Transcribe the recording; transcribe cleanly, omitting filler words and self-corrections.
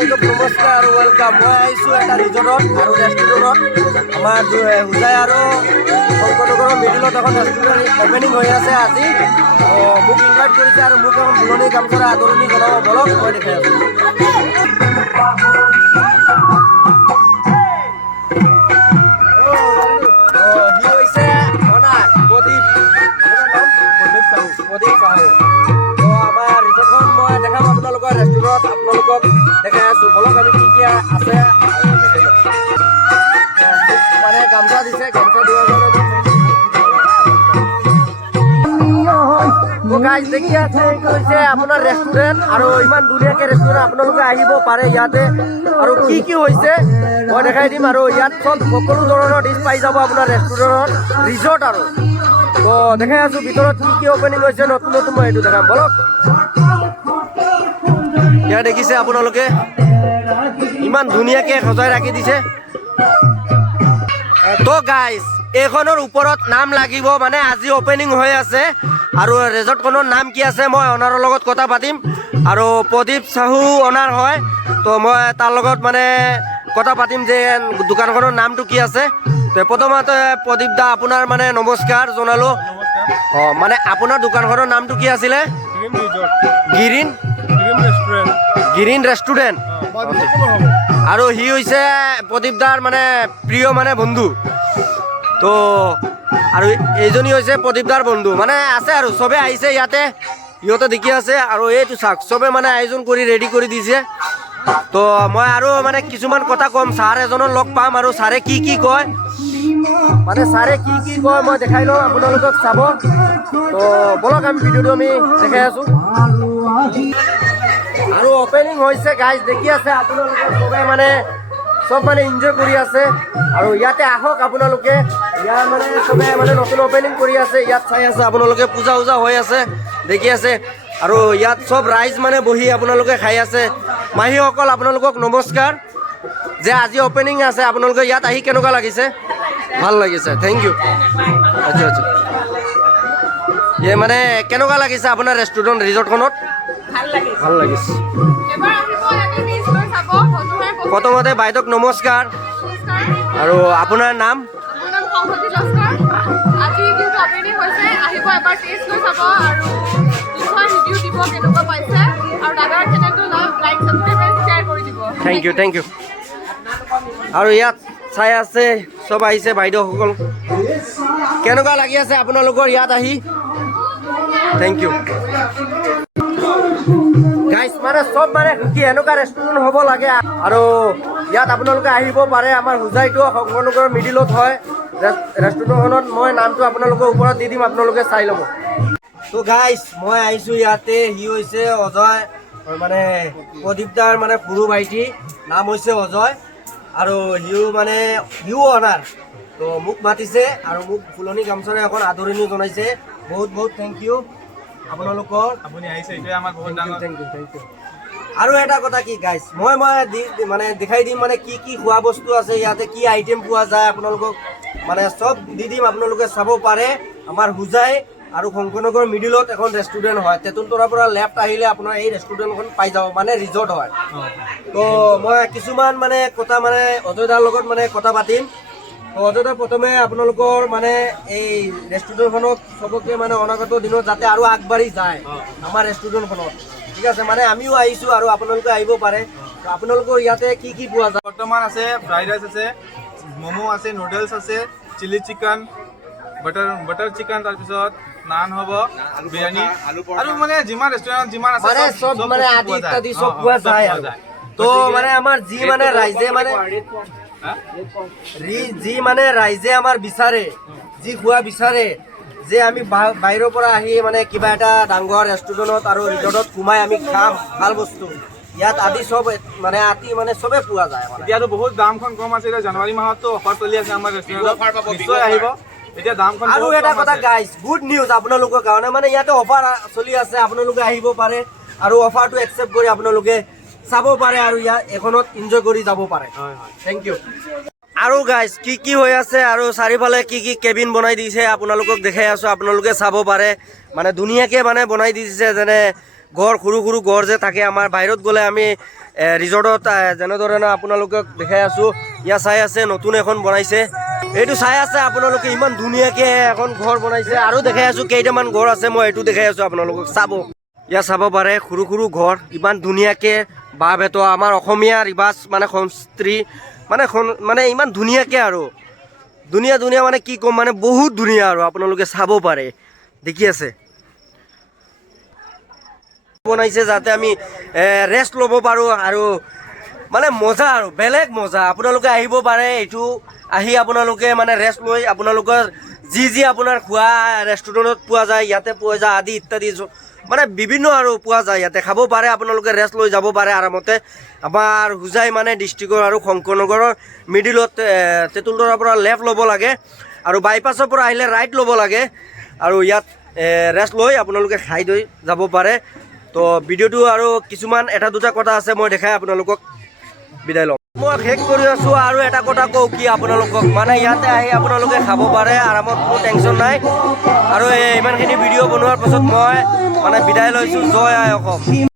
নমস্কাৰ আৰু ৱেলকাম। মই আহিছোঁ এটা ৰিজৰ্টত আৰু ৰেষ্টুৰেণ্টত। আমাৰ হোজাই আৰু শংকৰনগৰৰ মিডিলত এখন ৰেষ্টুৰেণ্ট অপেনিং হৈ আছে আজি। মোক ইনভাইট কৰিছে আৰু মোক এখন ফুলনি গামোচাৰে আদৰণি জনাব। বলক মই দেখাই আছোঁ। সি হৈছে অনাৰ প্ৰদীপ। আপোনাৰ নাম? প্ৰদীপ চাহু। আমাৰ ৰিজৰ্টখন মই দেখাম আপোনালোকৰ ৰেষ্টুৰেণ্টত আপোনালোকক দেখাই আছোঁ। বলক আমি কি কি আছে মানে গামোচা দিছে, গামোচা দিয়াৰ কাৰণে দেখি আছে এইটো হৈছে আপোনাৰ ৰেষ্টুৰেণ্ট আৰু ইমান ধুনীয়াকৈ ৰেষ্টুৰেণ্ট আপোনালোকে আহিব পাৰে ইয়াতে। আৰু কি কি হৈছে মই দেখাই দিম। আৰু ইয়াত চব সকলো ধৰণৰ ডিছ পাই যাব আপোনাৰ ৰেষ্টুৰেণ্টত ৰিজৰ্ট আৰু তো দেখাই আছোঁ ভিতৰত কি কি অপেনিং হৈছে নতুন নতুন মই এইটো দেখাম। বলক ইয়াত দেখিছে আপোনালোকে ইমান ধুনীয়াকৈ সজাই ৰাখি দিছে। তো গাইজ এইখনৰ ওপৰত নাম লাগিব মানে আজি অপেনিং হৈ আছে আৰু ৰিজৰ্টখনৰ নাম কি আছে মই অনাৰৰ লগত কথা পাতিম। আৰু প্ৰদীপ চাহু অনাৰ হয়, তো মই তাৰ লগত মানে কথা পাতিম যে দোকানখনৰ নামটো কি আছে। তো প্ৰথমতে প্ৰদীপ দা আপোনাৰ মানে নমস্কাৰ জনালোঁ। মানে আপোনাৰ দোকানখনৰ নামটো কি আছিলে? Green restaurant. আৰু সি হৈছে প্ৰদীপ দাৰ মানে প্ৰিয় মানে বন্ধু। তো আৰু এইজনী হৈছে প্ৰদীপ দাৰ বন্ধু মানে আছে আৰু চবে আহিছে ইয়াতে, সিহঁতে দেখি আছে। আৰু এইটো চাওক চবে মানে আয়োজন কৰি ৰেডি কৰি দিছে। তো মই আৰু মানে কিছুমান কথা ক'ম, ছাৰ এজনৰ লগ পাম আৰু ছাৰে কি কি কয় মানে ছাৰে কি কি কয় মই দেখাই লওঁ আপোনালোকক চাব। তো বলক আমি ভিডিঅ'টো আমি দেখাই আছোঁ। আৰু অপেনিং হৈছে গাইজ দেখি আছে আপোনালোকে চবে মানে চব মানে এনজয় কৰি আছে। আৰু ইয়াতে আহক আপোনালোকে, ইয়াৰ মানে চবে মানে নতুন অপেনিং কৰি আছে। ইয়াত চাই আছে আপোনালোকে পূজা উজা হৈ আছে দেখি আছে। আৰু ইয়াত চব ৰাইজ মানে বহি আপোনালোকে খাই আছে। মাহীসকল আপোনালোকক নমস্কাৰ যে আজি অপেনিং আছে আপোনালোকে ইয়াত আহি কেনেকুৱা লাগিছে? ভাল লাগিছে, থেংক ইউ। আচ্ছা আচ্ছা, এই মানে কেনেকুৱা লাগিছে আপোনাৰ ৰেষ্টুৰেণ্ট ৰিজৰ্টখনত? ভাল লাগিছে। প্ৰথমতে বাইদেউক নমস্কাৰ। আৰু আপোনাৰ নাম? Thank you thank you. আৰু ইয়াত চাই আছে চব আহিছে বাইদেউসকল, কেনেকুৱা লাগি আছে আপোনালোকৰ ইয়াত আহি? Thank you guys. মানে চব মানে সুখী এনেকুৱা ৰেষ্টুৰেণ্ট হ'ব লাগে। আৰু ইয়াত আপোনালোকে আহিব পাৰে। আমাৰ হোজাইটো শংকৰনগৰৰ মিডিলত হয় ৰেষ্টুৰেণ্টখনত। মই নামটো আপোনালোকৰ ওপৰত দি দিম, আপোনালোকে চাই ল'ব। তো গাইজ মই আহিছোঁ ইয়াতে, সি হৈছে অজয় মানে প্ৰদীপ দাৰ মানে সৰু ভাইটি, নাম হৈছে অজয়। আৰু সিও অনাৰ। তো মোক মাতিছে আৰু মোক ফুলনি গামোচাৰে এখন আদৰণি জনাইছে। বহুত বহুত থেংক ইউ আপোনালোকৰ। আপুনি আহিছে এইটোৱে আমাৰ বহুত ডাঙৰ থেংক ইউ থেংক ইউ। আৰু এটা কথা কি গাইজ মই মানে দেখাই দিম মানে কি কি খোৱা বস্তু আছে ইয়াতে, কি আইটেম পোৱা যায় আপোনালোকক মানে চব দি দিম, আপোনালোকে চাব পাৰে। আমাৰ হোজাই আৰু শংকৰনগৰ মিডিলত এখন ৰেষ্টুৰেণ্ট হয়। তেতুলতৰাৰ পৰা লেফ্ট আহিলে আপোনাৰ এই ৰেষ্টুৰেণ্টখন পাই যাব, মানে ৰিজৰ্ট হয়। তো মই কিছুমান মানে কথা মানে অজয় দাৰ লগত মানে কথা পাতিম। তো অজয় দা প্ৰথমে আপোনালোকৰ মানে এই ৰেষ্টুৰেণ্টখনক চবকে মানে অনাগত দিনত যাতে আৰু আগবাঢ়ি যায় আমাৰ ৰেষ্টুৰেণ্টখনত, ঠিক আছে? মানে আমিও আহিছোঁ আৰু আপোনালোকে আহিব পাৰে। তো আপোনালোকৰ ইয়াতে কি কি পোৱা যায়? বৰ্তমান আছে ফ্ৰাইড ৰাইচ আছে, ম'ম' আছে, নুডলছ আছে, চিলি চিকেন, বাটাৰ চিকেন, তাৰপিছত নান হ'ব, বিৰিয়ানী আৰু মানে যিমান ৰেষ্টুৰেণ্ট যিমান আছে মানে চব মানে আদি ইত্যাদি চব পোৱা যায় আৰু। তো মানে আমাৰ যি মানে ৰাইজে আমাৰ বিচাৰে, যি খোৱা বিচাৰে যে আমি বাহিৰৰ পৰা আহি মানে কিবা এটা ডাঙৰ ৰেষ্টুৰেণ্টত আৰু ৰিজৰ্টত সোমাই আমি খাম ভাল বস্তু, ইয়াত আদি চব মানে চবে পোৱা যায়। এতিয়াতো বহুত দামখন কম আছে। এতিয়া জানুৱাৰী মাহতো অফাৰ চলি আছে আমাৰ ৰেষ্টুৰেণ্টত, নিশ্চয় আহিব। এতিয়া দামখন আৰু এটা কথা গাইজ, গুড নিউজ আপোনালোকৰ কাৰণে, মানে ইয়াতে অফাৰ চলি আছে, আপোনালোকে আহিব পাৰে আৰু অফাৰটো একচেপ্ট কৰি আপোনালোকে চাব পাৰে আৰু ইয়াত এখনত এনজয় কৰি যাব পাৰে। Thank you. আৰু গাইজ কি কি হৈ আছে আৰু চাৰিওফালে কি কি কেবিন বনাই দিছে আপোনালোকক দেখাই আছোঁ, আপোনালোকে চাব পাৰে। মানে ধুনীয়াকৈ মানে বনাই দিছে, যেনে ঘৰ সৰু সৰু ঘৰ যে থাকে আমাৰ বাহিৰত গ'লে আমি ৰিজৰ্টত যেনেদৰে আপোনালোকক দেখাই আছোঁ ইয়াত চাই আছে নতুন এখন বনাইছে এইটো চাই আছে আপোনালোকে ইমান ধুনীয়াকৈ এখন ঘৰ বনাইছে আৰু দেখাই আছোঁ কেইটামান ঘৰ আছে মই এইটো দেখাই আছোঁ আপোনালোকক চাব ইয়াত চাব পাৰে সৰু সৰু ঘৰ ইমান ধুনীয়াকৈ বাঁহ বেতৰ আমাৰ অসমীয়া ৰিবাজ মানে সংস্কৃতি মানে ইমান ধুনীয়াকৈ আৰু ধুনীয়া মানে কি ক'ম মানে বহুত ধুনীয়া আৰু আপোনালোকে চাব পাৰে দেখি আছে বনাইছে যাতে আমি ৰেষ্ট ল'ব পাৰোঁ আৰু মানে মজা আৰু বেলেগ মজা আপোনালোকে আহিব পাৰে এইটো আহি আপোনালোকে মানে ৰেষ্ট লৈ আপোনালোকৰ যি আপোনাৰ খোৱা ৰেষ্টুৰেণ্টত পোৱা যায় ইয়াতে পোৱা যায় আদি ইত্যাদি মানে বিভিন্ন আৰু পোৱা যায় ইয়াতে খাব পাৰে আপোনালোকে ৰেষ্ট লৈ যাব পাৰে আৰামতে আমাৰ হোজাই মানে ডিষ্ট্ৰিক্টৰ আৰু শংকৰনগৰৰ মিডিলত তেঁতুলতলাৰ পৰা লেফ্ট ল'ব লাগে আৰু বাইপাছৰ পৰা আহিলে ৰাইট ল'ব লাগে আৰু ইয়াত ৰেষ্ট লৈ আপোনালোকে খাই লৈ যাব পাৰে তো ভিডিঅ'টো আৰু কিছুমান এটা দুটা কথা আছে মই দেখাই আপোনালোকক বিদায় লওঁ মই শেষ কৰি আছোঁ আৰু এটা কথা কওঁ কি আপোনালোকক মানে ইয়াতে আহি আপোনালোকে খাব পাৰে আৰামত কোনো টেনশ্যন নাই আৰু ইমানখিনি ভিডিঅ' বনোৱাৰ পাছত মই মানে বিদায় লৈছোঁ জয় আই অসম